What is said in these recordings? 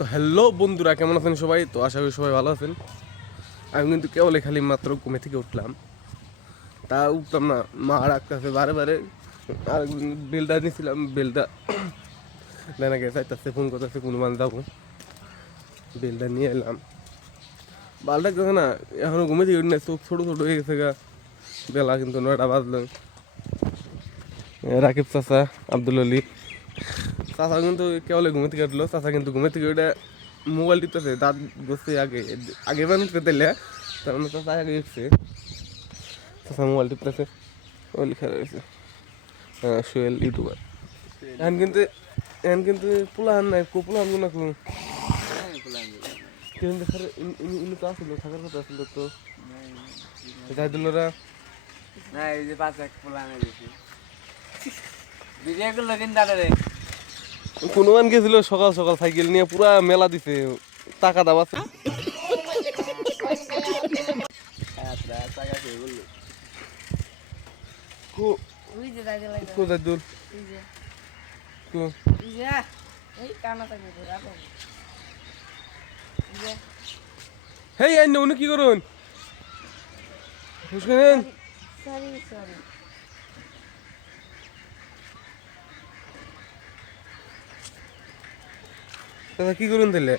তো হ্যালো বন্ধুরা, কেমন আছেন সবাই? তো আশা করি সবাই ভালো আছেন। আমি কিন্তু কেবল খালি মাত্র ঘুমে থেকে উঠলাম, তা উঠতাম না, মা ডাকতেছে বারে বারে। আর বেলটা নিয়েছিলাম, বেলটা দেনা গেছে চাইতেছে, ফোন করতেছে কোনো মান যাবো, বেলটা নিয়ে এলাম। ভাল ডাকতেছে না, এখনো ঘুমে থেকে উঠলে চোখ ছোটো ছোটো হয়ে গেছে গা। বেলা কিন্তু 9টা বাজলো। রাকিব চাচা, আব্দুল আলী চাচা কিন্তু কেবল ঘুমে থেকে উঠলো। চাচা কিন্তু ঘুমে থেকে উঠে মোবাইল টিপতেছে, দাঁত বসছে আগে আগে মানুষ পেতেলে, তার মানে চাচা আগে উঠছে। চাচা মোবাইল টিপতেছে, ওই লেখা রয়েছে সোহেল ইউটিউবার। এখন কিন্তু পোলাহান নাই, পোলাহান না কো কেন দেখার ইনি তো আসলো, থাকার কথা আসলো তো যাইদুলরা না। এই যে 5 পোলানে দিছি ভিডিও গুলো কিন দাদা রে। কোনোমান গেছিল সকাল সকাল সাইকেল নিয়ে, পুরা মেলা দিছে, টাকা দাম আছে। আচ্ছা টাকা কে বললি ওই যে দাইতে লাগে কো যাইদুল ওই যে কো ওই যে এই কানা থাকে তো রাখো ওই যে হেই আইন উনি কি করুন বুঝলেন? সরি সরি দাদা কি করুন তাহলে?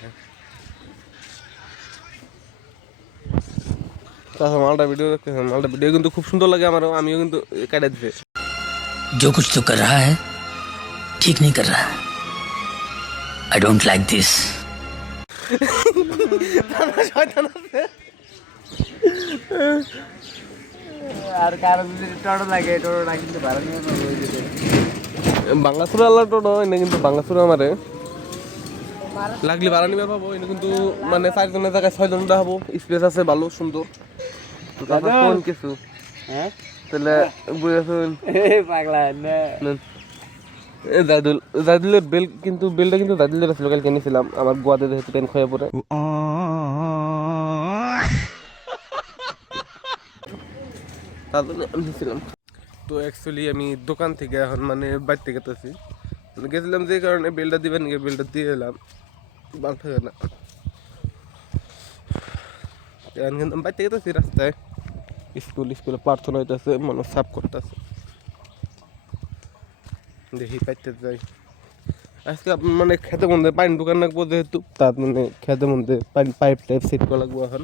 তাছাড়া মালটা ভিডিও দেখতেছেন, মালটা ভিডিও কিন্তু খুব সুন্দর লাগে আমারও, আমিও কিন্তু কাটা দিতে। जो कुछ तो कर रहा है ठीक नहीं कर रहा है आई डोंट लाइक दिस আর কারো যদি টোটো লাগে টোটোটা কিন্তু ভাড়া নিয়ে নেবো ওই দিকে। বাংলাসুরা আল্লাহ টোটো এনে কিন্তু বাংলাসুরা আমারে লাগলে ভাড়া নিবে পাবো। এনে কিন্তু মানে 4 জনের জায়গায় 6 জন হবো, স্পেস আছে ভালো সুন্দর। তো দাদা কোন কিছু হ্যাঁ তাহলে বুঝেছেন এই পাগলা না জাইদুলের বেল, কিন্তু বেলটা কিন্তু জাইদুলের ছিল, কালকে নিয়েছিলাম আমার গোয়াতে যেহেতু ট্রেন খয়ে পড়ে। তার জন্য আমি নিয়েছিলাম। তো অ্যাকচুয়ালি আমি দোকান থেকে এখন মানে বাইর থেকে গেতেছি, মানে গেছিলাম যে কারণে বেলটা দিবেন গিয়ে বেলটা দিয়ে এলাম, ভালো থাকে না। এখন কিন্তু আমি বাইর থেকে গেতেছি রাস্তায়, স্কুলে প্রার্থনা হইতেছে, মানুষ সাফ করতেছে, দেখি পাইতে যাই। আজকে মানে খেতে মধ্যে পানি দোকান রাখবো যেহেতু, তার মানে খেতে মধ্যে পানি পাইপ টাইপ সেট করা লাগবো এখন।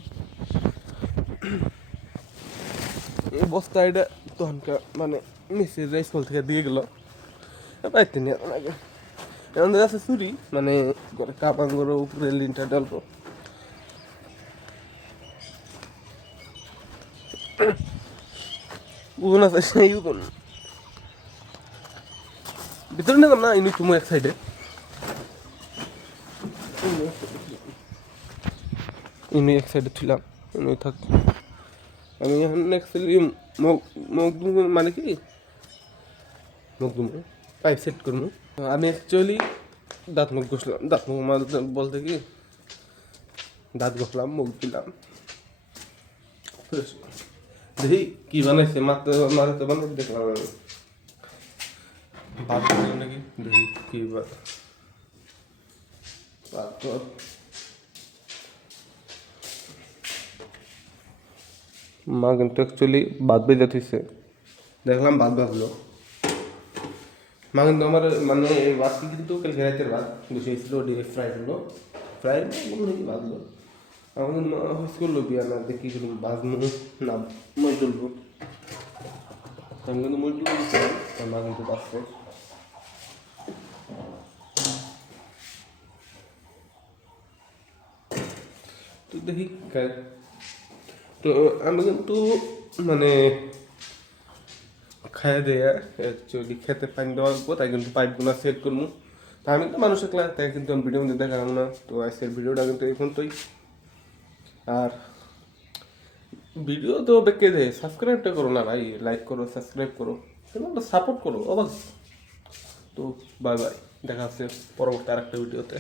এই বস্তা এটা তখনকার মানে নিচে স্কুল থেকে দিয়ে গেল, পাইতে নিয়ে আগে এখন আছে চুরি, মানে কাপাঙ্গর উপরে লিনটা ডালবো। উগন আছে সেই উগন ভিতরে নিলাম না, ইনি তুমি এক সাইডে ইনি এক সাইডে ছিলাম, ইনি থাক। আমি এখন অ্যাকচুয়ালি মগদুম মানে কি মগদুম পাইপ সেট করবো। আমি অ্যাকচুয়ালি দাঁত মুখ ঘষলাম, দাঁত মুখ বলতে কি দাঁত ঘষলাম, মুখ দিলাম, দেখি কি বানাইছে, মারতে বানাতে দেখলাম আমি ভাত নাকি, দেখি কি ভাত তো মা কিন্তু অ্যাকচুয়ালি ভাত ভেজে থইছে, দেখলাম ভাত ভাজলো। মা কিন্তু আমার মানে ভাতটি কিন্তু কালকে রাতের ভাত বসিয়েছিল, ওদিকে ফ্রাই হলো, ফ্রাই নাকি ভাজলো। আমার কিন্তু হস করলো বিয়া না দেখি কিন্তু ভাজমু না মই তুলবো, আমি কিন্তু মই তুলে দিচ্ছিলাম, মা কিন্তু পাচ্ছে। তো দেখি তো আমি কিন্তু মানে খাইয়ে দেয়া অ্যাকচুয়ালি খেতে পানি দেওয়ার পর তাই কিন্তু পাইপগুলো সেট করবো। তা আমি তো মানুষের ক্লাস, তাই কিন্তু আমি ভিডিও মধ্যে দেখালাম না। তো আজকের ভিডিওটা কিন্তু এখন তোই, আর ভিডিও তো দেখে দে, সাবস্ক্রাইবটা করো না ভাই, লাইক করো, সাবস্ক্রাইব করো, সাপোর্ট করো অবাক। তো বাই বাই, দেখা হচ্ছে পরবর্তী আরেকটা ভিডিওতে।